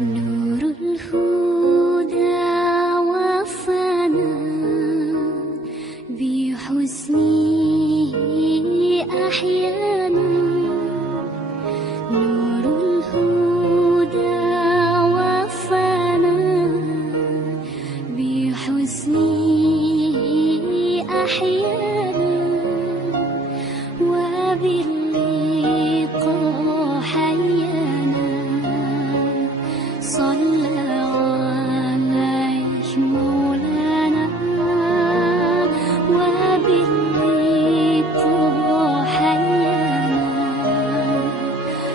نور الهدى وفانا بحسنه أحيانا. نور الهدى وفانا بحسنه أحيانا، وباللقاء حيانا. صلى عليه مولانا وباللقاء حيانا.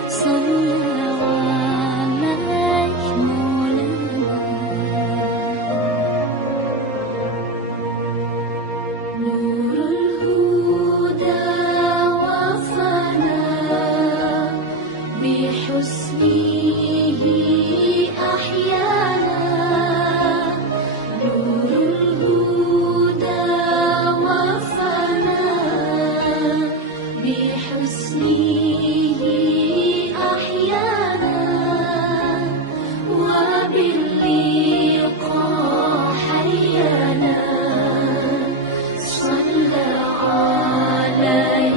صلى عليه مولانا. نور الهدى وفانا بحسنه أحيانا. نور الهدى وفانا بحسنه أحيانا، وباللقاء حيانا. صلى عليه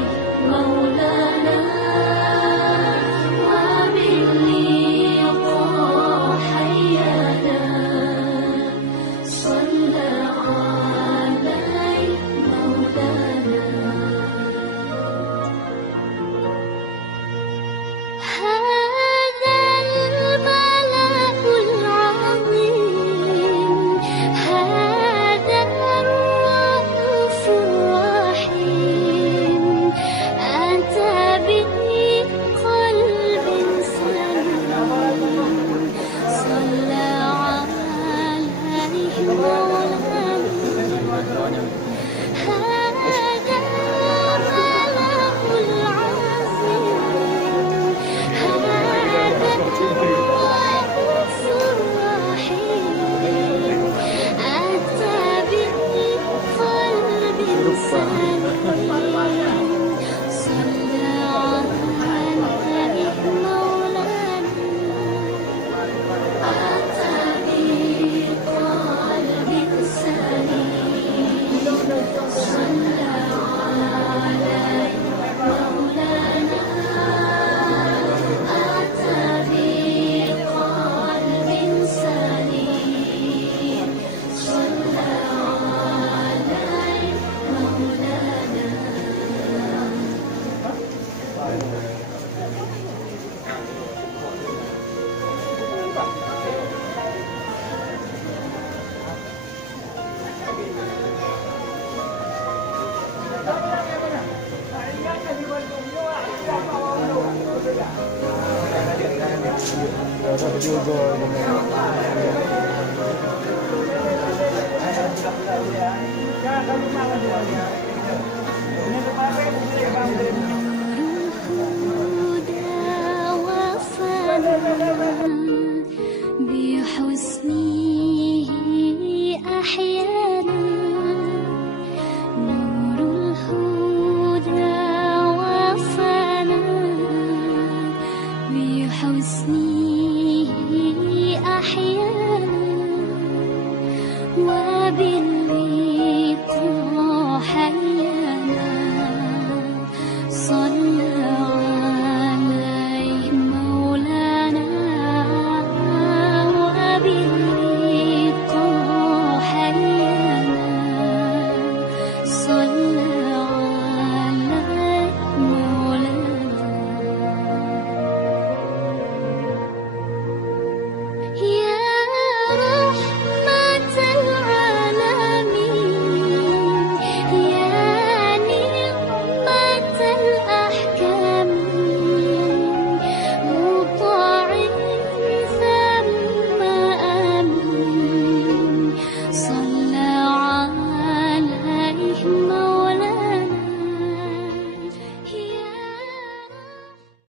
مولانا وباللقاء حيانا. صلى عليه مولانا. هذا الملأ العظيم، هذا الرؤوف الرحيم، أتى بقلب سليم. صلى عليه مولانا. هذا الملأ العظيم، هذا الرؤوف الرحيم، أتى بقلب سليم. صلى عليه مولانا. أتى بقلب سليم. صلى عليه مولانا. أتى بقلب سليم. صلى عليه مولانا. الهدى وفانا بحسنه أحيانا. نور الهدى وفانا بحسنه أحيانا، وبال